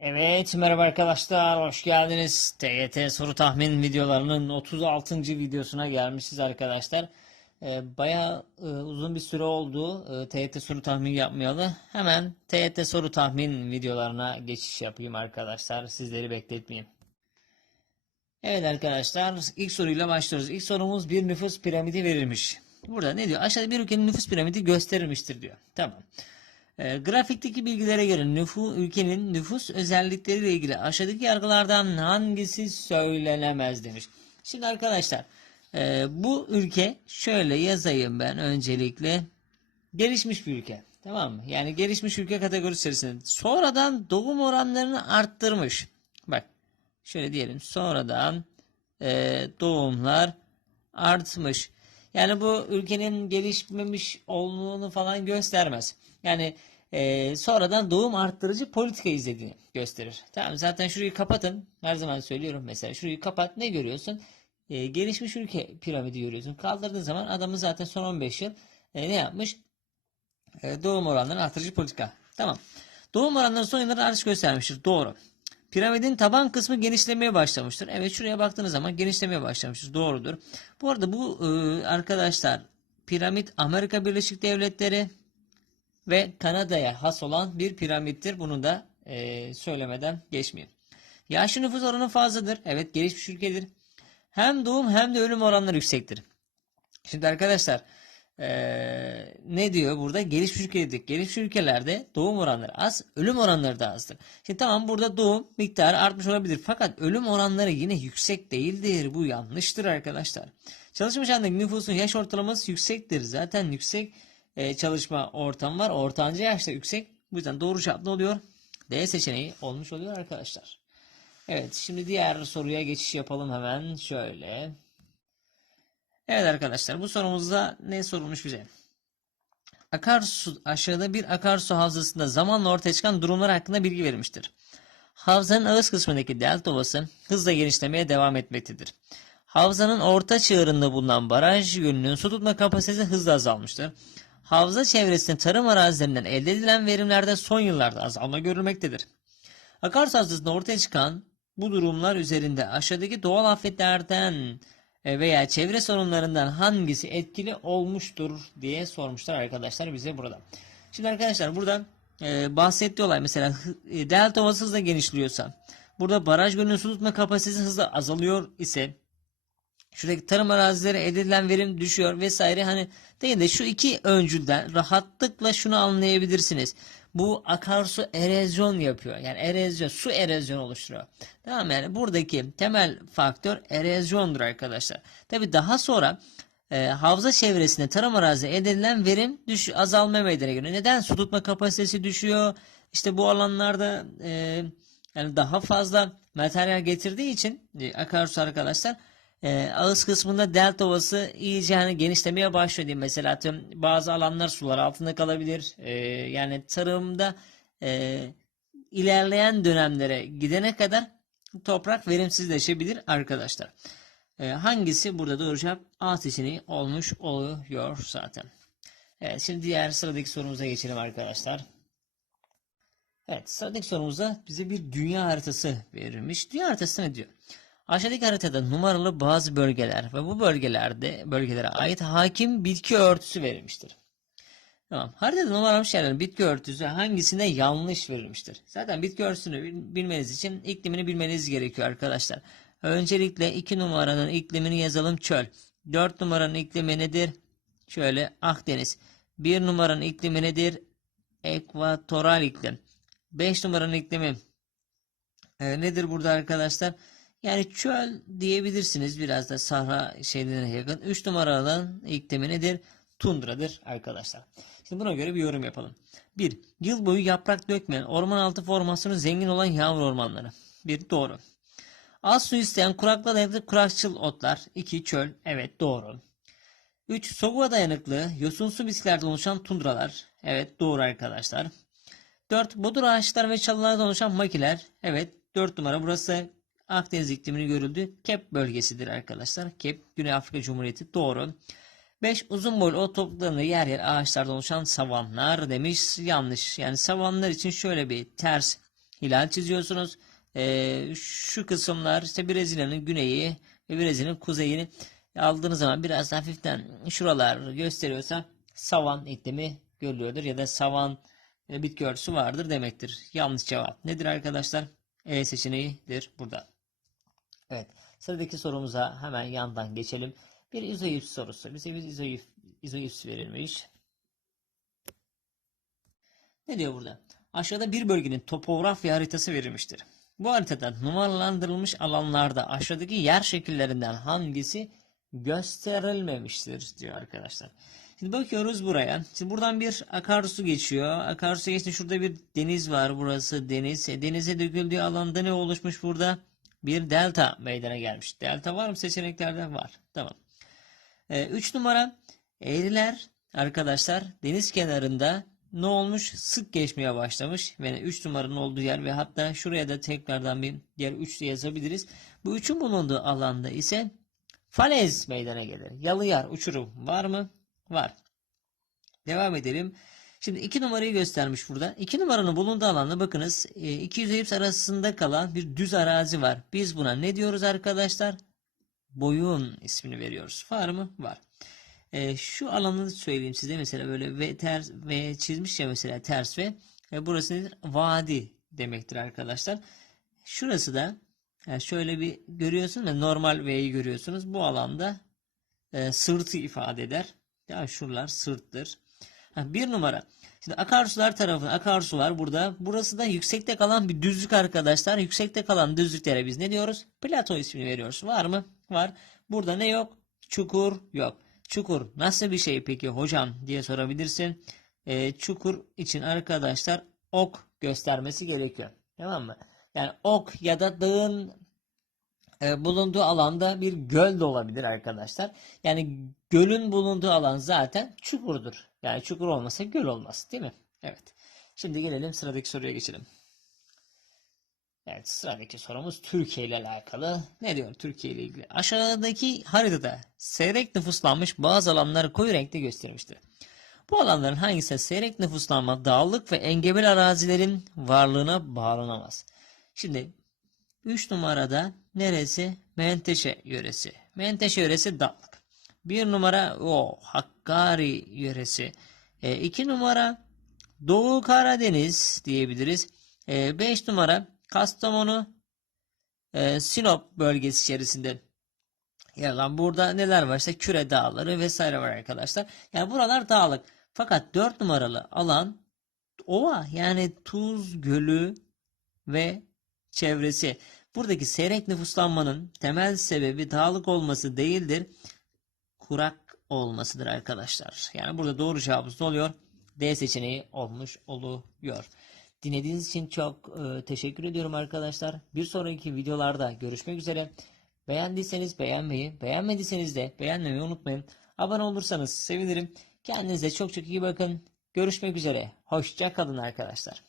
Evet merhaba arkadaşlar hoş geldiniz. TYT soru tahmin videolarının 36. videosuna gelmişiz arkadaşlar. Ee, bayağı e, uzun bir süre oldu e, TYT soru tahmin yapmayalı. Hemen TYT soru tahmin videolarına geçiş yapayım arkadaşlar. Sizleri bekletmeyeyim. Evet arkadaşlar ilk soruyla başlıyoruz. İlk sorumuz bir nüfus piramidi verilmiş. Burada ne diyor? Aşağıda bir ülkenin nüfus piramidi gösterilmiştir diyor. Tamam. E, grafikteki bilgilere göre nüfu, ülkenin nüfus özellikleriyle ilgili aşağıdaki yargılardan hangisi söylenemez demiş. Şimdi arkadaşlar e, bu ülke şöyle yazayım ben öncelikle gelişmiş bir ülke. Tamam mı? Yani gelişmiş ülke kategorisi içerisinde sonradan doğum oranlarını arttırmış. Bak şöyle diyelim sonradan e, doğumlar artmış. Yani bu ülkenin gelişmemiş olduğunu falan göstermez. Yani e, sonradan doğum arttırıcı politika izlediğini gösterir. Tamam zaten şurayı kapatın. Her zaman söylüyorum mesela şurayı kapat ne görüyorsun? E, gelişmiş ülke piramidi görüyorsun. Kaldırdığın zaman adamın zaten son 15 yıl e, ne yapmış? E, doğum oranlarını artırıcı politika. Tamam. Doğum oranları son yıllarda artış göstermiştir. Doğru. Piramidin taban kısmı genişlemeye başlamıştır. Evet şuraya baktığınız zaman genişlemeye başlamıştır. Doğrudur. Bu arada bu e, arkadaşlar piramit Amerika Birleşik Devletleri ve Kanada'ya has olan bir piramittir. Bunu da e, söylemeden geçmeyeyim. Yaşlı nüfus oranı fazladır. Evet gelişmiş ülkedir. Hem doğum hem de ölüm oranları yüksektir. Şimdi arkadaşlar eee, ne diyor burada? Gelişmiş ülkedir. Gelişmiş ülkelerde doğum oranları az, ölüm oranları da azdır. Şimdi tamam burada doğum miktarı artmış olabilir. Fakat ölüm oranları yine yüksek değildir. Bu yanlıştır arkadaşlar. Çalışmış andaki nüfusun yaş ortalaması yüksektir. Zaten yüksek e, çalışma ortamı var. Ortanca yaşta yüksek. Bu yüzden doğru cevap ne oluyor? D seçeneği olmuş oluyor arkadaşlar. Evet şimdi diğer soruya geçiş yapalım hemen. Şöyle. Evet arkadaşlar bu sorumuzda ne sorulmuş bize? Akarsu aşağıda bir akarsu havzasında zamanla ortaya çıkan durumlar hakkında bilgi verilmiştir. Havzanın ağız kısmındaki delta ovası hızla genişlemeye devam etmektedir. Havzanın orta çığırında bulunan baraj gölünün su tutma kapasitesi hızla azalmıştır. Havza çevresinde tarım arazilerinden elde edilen verimlerde son yıllarda azalma görülmektedir. Akarsu havzasında ortaya çıkan bu durumlar üzerinde aşağıdaki doğal afetlerden veya çevre sorunlarından hangisi etkili olmuştur diye sormuşlar arkadaşlar bize burada. Şimdi arkadaşlar burada e, bahsettiği olay mesela e, delta ovası hızla genişliyorsa burada baraj gölünün su tutma kapasitesi hızla azalıyor ise şuradaki tarım arazileri elde edilen verim düşüyor vesaire hani değil de şu iki öncülden rahatlıkla şunu anlayabilirsiniz. Bu akarsu erozyon yapıyor. Yani erozyon, su erozyon oluşturuyor. Tamam yani buradaki temel faktör erozyondur arkadaşlar. Tabi daha sonra e, havza çevresinde tarım arazi edilen verim düş azalma meydana geliyor. Neden? Su tutma kapasitesi düşüyor. İşte bu alanlarda e, yani daha fazla materyal getirdiği için e, akarsu arkadaşlar e, ağız kısmında delta ovası iyice hani genişlemeye başlıyor diyeyim. Mesela atıyorum bazı alanlar sular altında kalabilir. E, yani tarımda e, ilerleyen dönemlere gidene kadar toprak verimsizleşebilir arkadaşlar. E, hangisi burada doğru cevap A seçeneği olmuş oluyor zaten. Evet şimdi diğer sıradaki sorumuza geçelim arkadaşlar. Evet sıradaki sorumuzda bize bir dünya haritası verilmiş. Dünya haritası ne diyor? Aşağıdaki haritada numaralı bazı bölgeler ve bu bölgelerde bölgelere ait hakim bitki örtüsü verilmiştir. Tamam. Haritada numaralanmış yerlerin bitki örtüsü hangisine yanlış verilmiştir? Zaten bitki örtüsünü bil- bilmeniz için iklimini bilmeniz gerekiyor arkadaşlar. Öncelikle 2 numaranın iklimini yazalım çöl. 4 numaranın iklimi nedir? Şöyle Akdeniz. 1 numaranın iklimi nedir? Ekvatoral iklim. 5 numaranın iklimi e, nedir burada arkadaşlar? Yani çöl diyebilirsiniz biraz da sahra şeylerine yakın. 3 numaralı iklimi nedir? Tundradır arkadaşlar. Şimdi buna göre bir yorum yapalım. 1. Yıl boyu yaprak dökmeyen orman altı formasyonu zengin olan yağmur ormanları. 1. Doğru. Az su isteyen kuraklığa dayanıklı kurakçıl otlar. 2. Çöl. Evet doğru. 3. Soğuğa dayanıklı yosunsu bitkilerden oluşan tundralar. Evet doğru arkadaşlar. 4. Bodur ağaçlar ve çalılardan oluşan makiler. Evet 4 numara burası Akdeniz iklimini görüldü. Kep bölgesidir arkadaşlar. Kep Güney Afrika Cumhuriyeti doğru. 5. Uzun boylu topluluklarında yer yer ağaçlardan oluşan savanlar demiş. Yanlış. Yani savanlar için şöyle bir ters hilal çiziyorsunuz. Ee, şu kısımlar işte Brezilya'nın güneyi ve Brezilya'nın kuzeyini aldığınız zaman biraz hafiften şuralar gösteriyorsa savan iklimi görülüyordur ya da savan e, bitki örtüsü vardır demektir. Yanlış cevap nedir arkadaşlar? E seçeneğidir burada. Evet. Sıradaki sorumuza hemen yandan geçelim. Bir izoips sorusu. Bize bir izoips, izoips verilmiş. Ne diyor burada? Aşağıda bir bölgenin topografya haritası verilmiştir. Bu haritada numaralandırılmış alanlarda aşağıdaki yer şekillerinden hangisi gösterilmemiştir diyor arkadaşlar. Şimdi bakıyoruz buraya. Şimdi buradan bir akarsu geçiyor. Akarsu geçti. Şurada bir deniz var. Burası deniz. E, denize döküldüğü alanda ne oluşmuş burada? Bir delta meydana gelmiş. Delta var mı seçeneklerde? Var. Tamam. 3 numara eğriler arkadaşlar deniz kenarında ne olmuş? Sık geçmeye başlamış. Ve 3 numaranın olduğu yer ve hatta şuraya da tekrardan bir diğer 3 diye yazabiliriz. Bu 3'ün bulunduğu alanda ise falez meydana gelir. Yalı yer, uçurum var mı? Var. Devam edelim. Şimdi 2 numarayı göstermiş burada. 2 numaranın bulunduğu alanda bakınız e, iki yüzeyips arasında kalan bir düz arazi var. Biz buna ne diyoruz arkadaşlar? Boyun ismini veriyoruz. Var mı? Var. E, şu alanı söyleyeyim size mesela böyle ve ters ve çizmiş ya mesela ters ve e, burası nedir? Vadi demektir arkadaşlar. Şurası da yani şöyle bir görüyorsunuz normal V'yi görüyorsunuz. Bu alanda e, sırtı ifade eder. Ya şuralar sırttır. Bir numara. Şimdi akarsular tarafı akarsu var burada. Burası da yüksekte kalan bir düzlük arkadaşlar. Yüksekte kalan düzlüklere biz ne diyoruz? Plato ismini veriyoruz. Var mı? Var. Burada ne yok? Çukur yok. Çukur nasıl bir şey peki hocam diye sorabilirsin. Ee, çukur için arkadaşlar ok göstermesi gerekiyor. Tamam mı? Yani ok ya da dağın e, bulunduğu alanda bir göl de olabilir arkadaşlar. Yani gölün bulunduğu alan zaten çukurdur. Yani çukur olmasa göl olmaz değil mi? Evet. Şimdi gelelim sıradaki soruya geçelim. Evet sıradaki sorumuz Türkiye ile alakalı. Ne diyor Türkiye ile ilgili? Aşağıdaki haritada seyrek nüfuslanmış bazı alanlar koyu renkte göstermiştir. Bu alanların hangisi seyrek nüfuslanma, dağlık ve engebeli arazilerin varlığına bağlanamaz? Şimdi 3 numarada neresi? Menteşe yöresi. Menteşe yöresi dağlık. 1 numara o Hakkari yöresi. 2 numara Doğu Karadeniz diyebiliriz. 5 numara Kastamonu e, Sinop bölgesi içerisinde yer alan burada neler var işte Küre Dağları vesaire var arkadaşlar. Yani buralar dağlık. Fakat 4 numaralı alan ova yani Tuz Gölü ve çevresi. Buradaki seyrek nüfuslanmanın temel sebebi dağlık olması değildir. Kurak olmasıdır arkadaşlar. Yani burada doğru cevabımız ne oluyor? D seçeneği olmuş oluyor. Dinlediğiniz için çok e, teşekkür ediyorum arkadaşlar. Bir sonraki videolarda görüşmek üzere. Beğendiyseniz beğenmeyi, beğenmediyseniz de beğenmeyi unutmayın. Abone olursanız sevinirim. Kendinize çok çok iyi bakın. Görüşmek üzere. Hoşça kalın arkadaşlar.